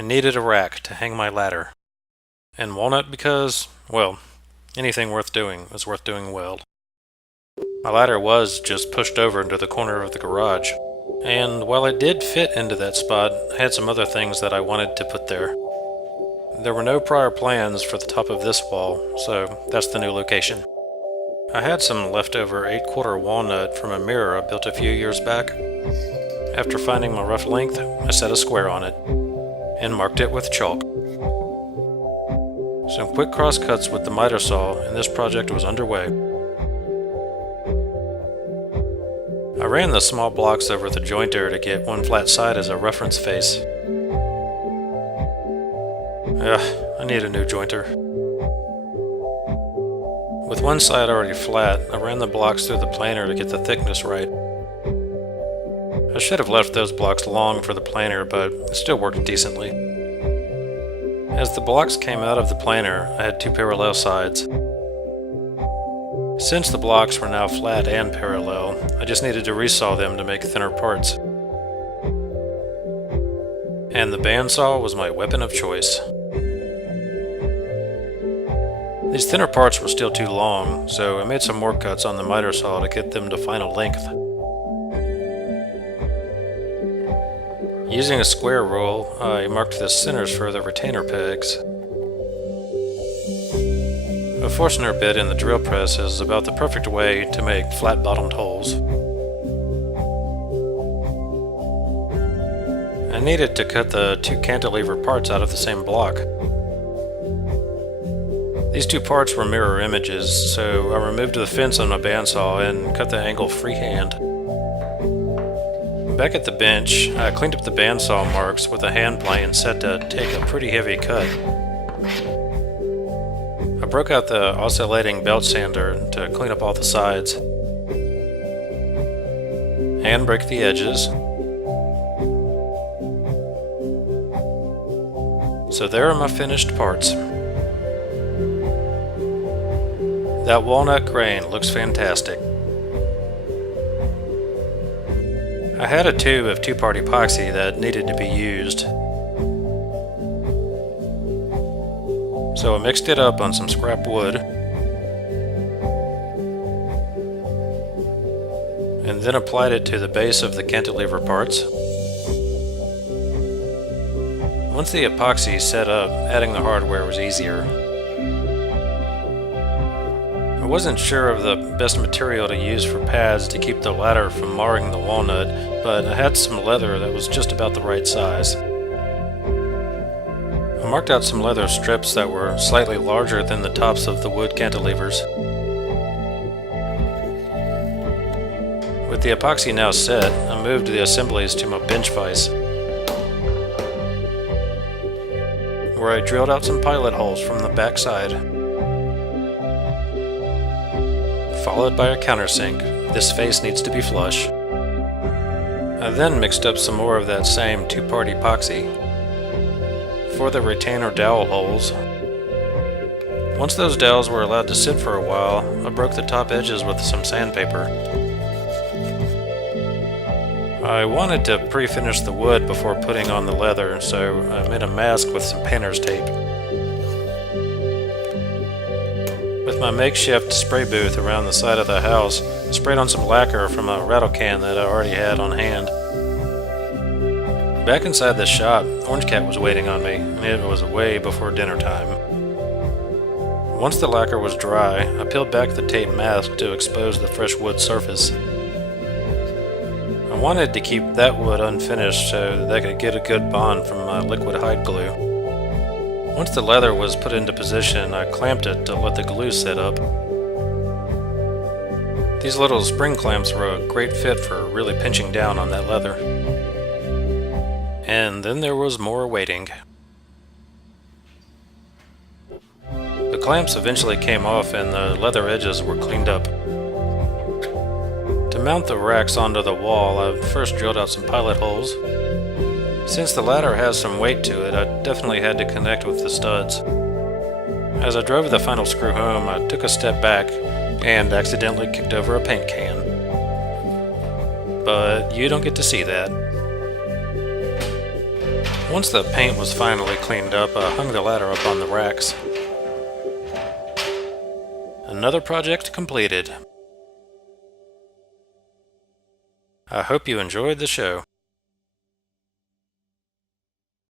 I needed a rack to hang my ladder. And Walnut because, well, anything worth doing is worth doing well. My ladder was just pushed over into the corner of the garage, and while it did fit into that spot, I had some other things that I wanted to put there. There were no prior plans for the top of this wall, so that's the new location. I had some leftover 8/4 walnut from a mirror I built a few years back. After finding my rough length, I set a square on it, and marked it with chalk. Some quick cross cuts with the miter saw, and this project was underway. I ran the small blocks over the jointer to get one flat side as a reference face. I need a new jointer. With one side already flat, I ran the blocks through the planer to get the thickness right. I should have left those blocks long for the planer, but it still worked decently. As the blocks came out of the planer, I had two parallel sides. Since the blocks were now flat and parallel, I just needed to resaw them to make thinner parts. And the bandsaw was my weapon of choice. These thinner parts were still too long, so I made some more cuts on the miter saw to get them to final length. Using a square rule, I marked the centers for the retainer pegs. A Forstner bit in the drill press is about the perfect way to make flat-bottomed holes. I needed to cut the two cantilever parts out of the same block. These two parts were mirror images, so I removed the fence on my bandsaw and cut the angle freehand. Back at the bench, I cleaned up the bandsaw marks with a hand plane set to take a pretty heavy cut. I broke out the oscillating belt sander to clean up all the sides, and break the edges. So there are my finished parts. That walnut grain looks fantastic. I had a tube of two-part epoxy that needed to be used, so I mixed it up on some scrap wood, and then applied it to the base of the cantilever parts. Once the epoxy set up, adding the hardware was easier. I wasn't sure of the best material to use for pads to keep the ladder from marring the walnut, but I had some leather that was just about the right size. I marked out some leather strips that were slightly larger than the tops of the wood cantilevers. With the epoxy now set, I moved the assemblies to my bench vise, where I drilled out some pilot holes from the back side, followed by a countersink. This face needs to be flush. I then mixed up some more of that same two-part epoxy for the retainer dowel holes. Once those dowels were allowed to sit for a while, I broke the top edges with some sandpaper. I wanted to pre-finish the wood before putting on the leather, so I made a mask with some painter's tape. With my makeshift spray booth around the side of the house, I sprayed on some lacquer from a rattle can that I already had on hand. Back inside the shop, Orange Cat was waiting on me, and it was way before dinner time. Once the lacquer was dry, I peeled back the tape mask to expose the fresh wood surface. I wanted to keep that wood unfinished so that I could get a good bond from my liquid hide glue. Once the leather was put into position, I clamped it to let the glue set up. These little spring clamps were a great fit for really pinching down on that leather. And then there was more waiting. The clamps eventually came off and the leather edges were cleaned up. To mount the racks onto the wall, I first drilled out some pilot holes. Since the ladder has some weight to it, I definitely had to connect with the studs. As I drove the final screw home, I took a step back and accidentally kicked over a paint can. But you don't get to see that. Once the paint was finally cleaned up, I hung the ladder up on the racks. Another project completed. I hope you enjoyed the show.